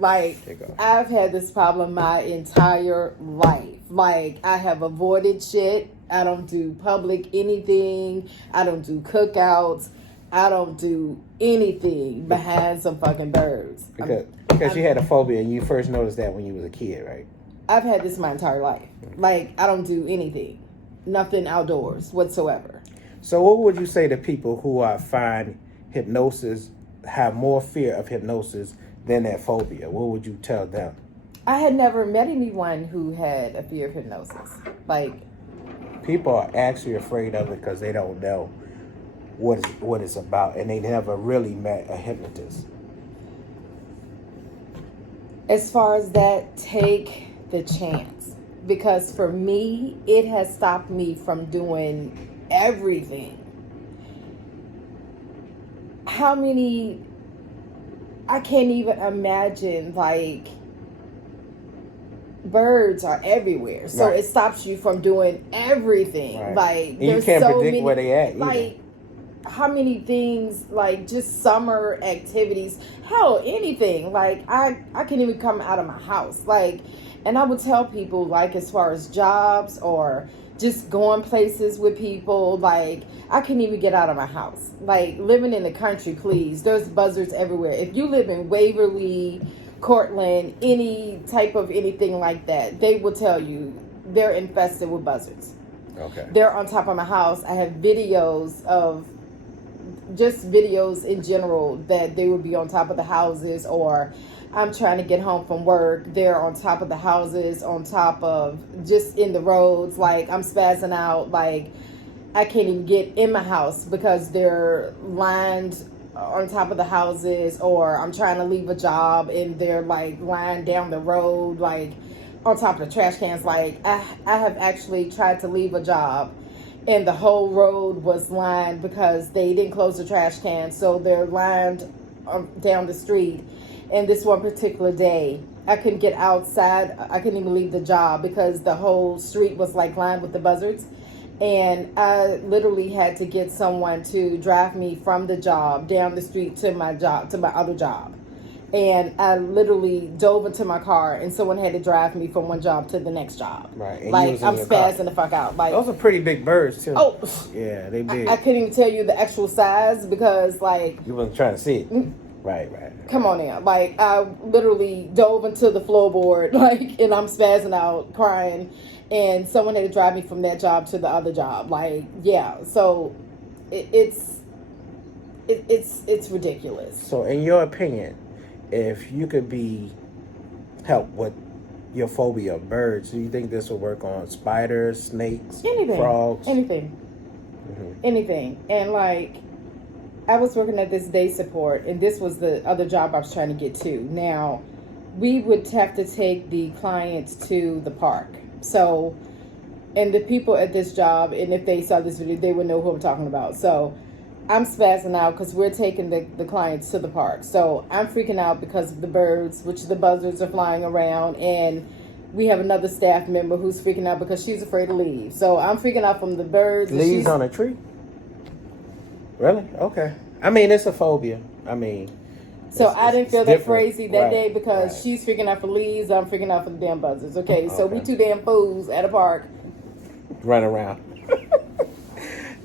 Like, I've had this problem my entire life. Like, I have avoided shit. I don't do public anything. I don't do cookouts. I don't do anything behind some fucking birds. Because you had a phobia and you first noticed that when you was a kid, right? I've had this my entire life. Like, I don't do anything. Nothing outdoors whatsoever. So what would you say to people who find hypnosis, have more fear of hypnosis than that phobia? What would you tell them? I had never met anyone who had a fear of hypnosis. Like, people are actually afraid of it because they don't know what it's about, and they never really met a hypnotist. As far as that, take the chance. Because for me, it has stopped me from doing everything. How many, I can't even imagine, like, birds are everywhere. So right. It stops you from doing everything. Right. Like, and you can't so predict many, where they at either. Like, how many things, like, just summer activities, hell, anything. Like, I can't even come out of my house. Like, and I would tell people, like, as far as jobs or just going places with people, like, I couldn't even get out of my house. Like, living in the country, please. There's buzzards everywhere. If you live in Waverly, Cortland, any type of anything like that, they will tell you they're infested with buzzards. Okay. They're on top of my house. I have videos of just videos in general that they would be on top of the houses, or I'm trying to get home from work. They're on top of the houses, on top of just in the roads. Like, I'm spazzing out. Like, I can't even get in my house because they're lined on top of the houses, or I'm trying to leave a job and they're like lying down the road, like on top of the trash cans. Like, I have actually tried to leave a job and the whole road was lined because they didn't close the trash cans, so they're lined down the street. And this one particular day, I couldn't get outside. I couldn't even leave the job because the whole street was like lined with the buzzards. And I literally had to get someone to drive me from the job down the street to my job, to my other job. And I literally dove into my car and someone had to drive me from one job to the next job. Right. And like, I'm spazzing the fuck out. Like, those are pretty big birds too. Oh. Yeah, they big. I couldn't even tell you the actual size because, like, you wasn't trying to see it. Right. Come on now. Like, I literally dove into the floorboard, like, and I'm spazzing out, crying. And someone had to drive me from that job to the other job. Like, yeah. So it's ridiculous. So, in your opinion, if you could help with your phobia of birds, do you think this will work on spiders, snakes, frogs? Anything. Mm-hmm. Anything. And, like, I was working at this day support, and this was the other job I was trying to get to. Now, we would have to take the clients to the park. So, and the people at this job, and if they saw this video, they would know who I'm talking about. So, I'm spazzing out because we're taking the clients to the park. So, I'm freaking out because of the birds, which the buzzards are flying around, and we have another staff member who's freaking out because she's afraid to leave. So, I'm freaking out from the birds. Leaves on a tree? Really? Okay. I mean, it's a phobia. I mean... So I didn't feel that crazy that day because right. She's freaking out for leaves. I'm freaking out for the damn buzzards. Okay, so we two damn fools at a park. Run around.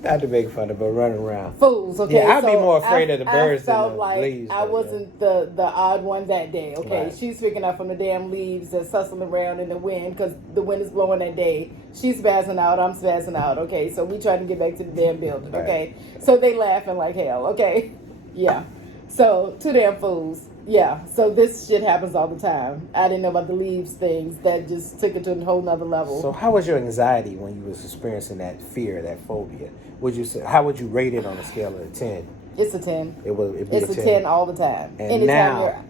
Not to make fun of, but run around. Fools, okay? Yeah, I'd be more afraid of the birds I felt than the like leaves. I wasn't the odd one that day, okay? Right. She's freaking out from the damn leaves that's hustling around in the wind because the wind is blowing that day. She's spazzing out, I'm spazzing out, okay? So we trying to get back to the damn building, okay? Right. So they laughing like hell, okay? Yeah. So, two damn fools. Yeah, so this shit happens all the time. I didn't know about the leaves things. That just took it to a whole nother level. So how was your anxiety when you was experiencing that fear, that phobia? How would you rate it on a scale of 10? It's a 10. It's a 10 all the time. And now,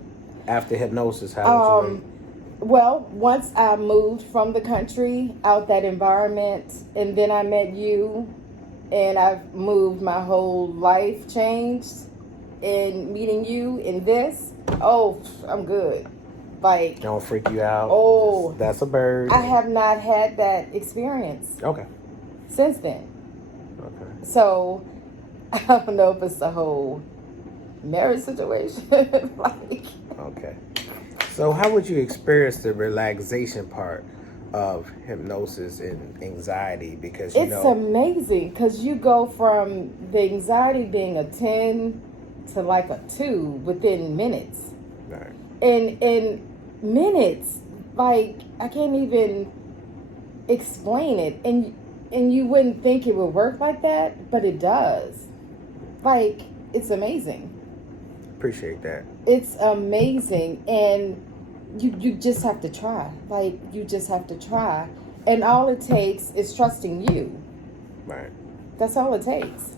after hypnosis, how would you rate it? Well, once I moved from the country, out that environment, and then I met you, and I've moved, my whole life changed. In meeting you in this, I'm good. Like, don't freak you out. Oh, that's a bird. I have not had that experience. Okay. Since then. Okay. So I don't know if it's the whole marriage situation. Like. Okay. So how would you experience the relaxation part of hypnosis and anxiety? Because it's amazing, because you go from the anxiety being a 10 to like a 2 within minutes. Right. In minutes, like, I can't even explain it. And you wouldn't think it would work like that, but it does. Like, it's amazing. Appreciate that. It's amazing. And you just have to try. Like, you just have to try. And all it takes is trusting you. Right. That's all it takes.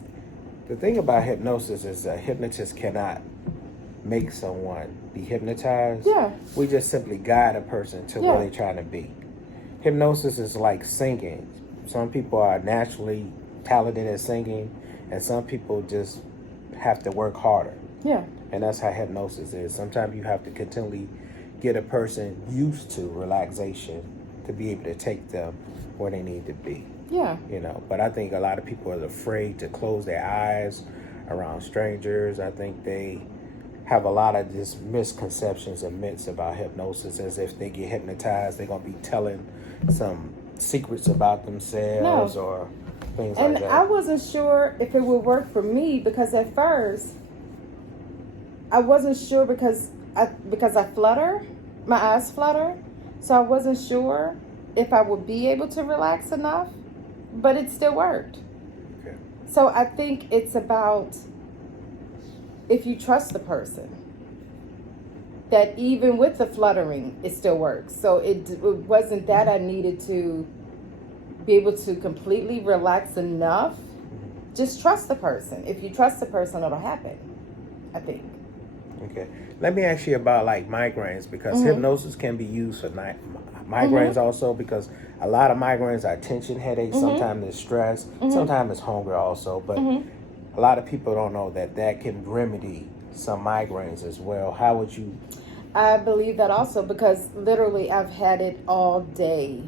The thing about hypnosis is a hypnotist cannot make someone be hypnotized. Yeah. We just simply guide a person to where they're trying to be. Hypnosis is like singing. Some people are naturally talented at singing, and some people just have to work harder. Yeah. And that's how hypnosis is. Sometimes you have to continually get a person used to relaxation to be able to take them where they need to be. Yeah. You know, but I think a lot of people are afraid to close their eyes around strangers. I think they have a lot of just misconceptions and myths about hypnosis, as if they get hypnotized, they're going to be telling some secrets about themselves or things like that. And I wasn't sure if it would work for me, because at first I wasn't sure, because I flutter, my eyes flutter, so I wasn't sure if I would be able to relax enough, but it still worked. Okay. So I think it's about, if you trust the person, that even with the fluttering, it still works. So it wasn't that I needed to be able to completely relax enough. Just trust the person. If you trust the person, it'll happen, I think. Okay. Let me ask you about like migraines, because hypnosis can be used for migraines also, because a lot of migraines are tension headaches. Sometimes it's stress. Sometimes it's hunger also. But a lot of people don't know that can remedy some migraines as well. How would you? I believe that also, because literally I've had it all day.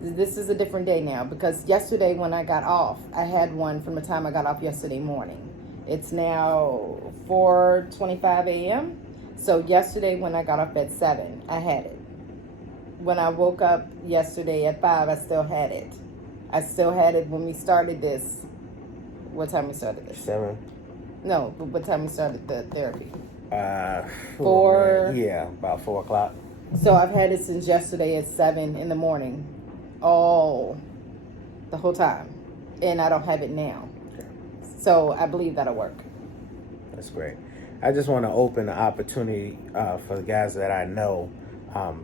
This is a different day now, because yesterday when I got off, I had one from the time I got off yesterday morning. It's now 4:25 a.m. So yesterday when I got off at 7, I had it. When I woke up yesterday at 5, I still had it. I still had it when we started this. What time we started this? 7. No, but what time we started the therapy? 4. Yeah, about 4 o'clock. So I've had it since yesterday at 7 in the morning. The whole time. And I don't have it now. Okay. So I believe that'll work. That's great. I just want to open the opportunity for the guys that I know,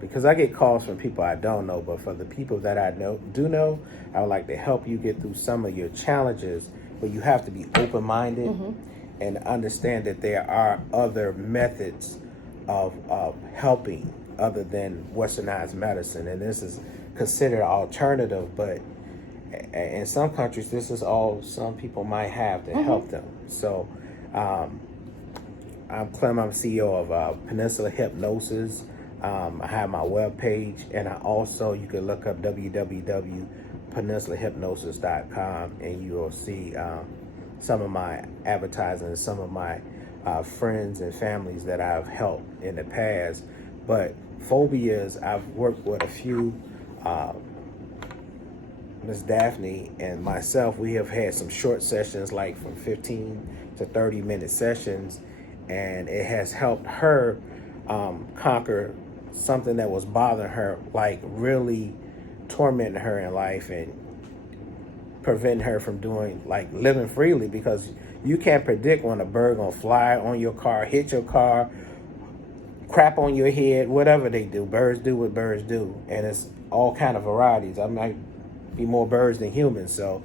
because I get calls from people I don't know, but for the people that I do know, I would like to help you get through some of your challenges, but you have to be open-minded and understand that there are other methods of helping other than westernized medicine, and this is considered alternative, but in some countries this is all some people might have to help them. So I'm Clem. I'm CEO of Peninsula Hypnosis. I have my webpage, and I also, you can look up www.peninsulahypnosis.com, and you will see some of my advertising, some of my friends and families that I've helped in the past. But phobias, I've worked with a few. Miss Daphne and myself, we have had some short sessions, like from 15 to 30-minute sessions, and it has helped her conquer something that was bothering her, like really tormenting her in life and preventing her from doing, like, living freely, because you can't predict when a bird gonna fly on your car, hit your car, crap on your head, whatever they do. Birds do what birds do, and it's all kind of varieties. I might be more birds than humans, so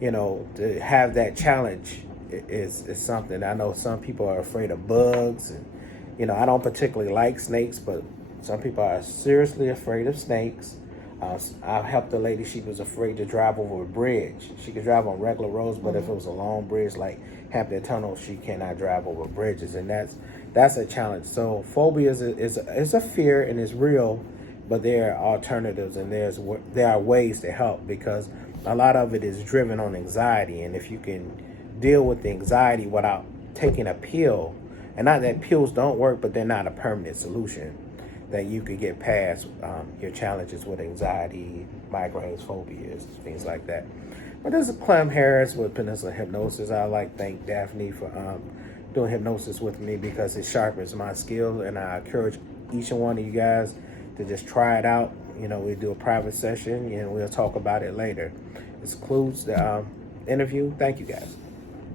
you know, to have that challenge is something. I know some people are afraid of bugs, and you know, I don't particularly like snakes, but some people are seriously afraid of snakes. I helped a lady, she was afraid to drive over a bridge. She could drive on regular roads, but if it was a long bridge like Hampton Tunnel, she cannot drive over bridges, and that's a challenge. So phobia is a fear, and it's real, but there are alternatives, and there are ways to help, because a lot of it is driven on anxiety, and if you can deal with the anxiety without taking a pill, and not that pills don't work, but they're not a permanent solution. that you could get past your challenges with anxiety, migraines, phobias, things like that. But this is Clem Harris with Peninsula Hypnosis. I'd like to thank Daphne for doing hypnosis with me because it sharpens my skill, and I encourage each and one of you guys to just try it out. You know, we do a private session and we'll talk about it later. This concludes the interview. Thank you guys.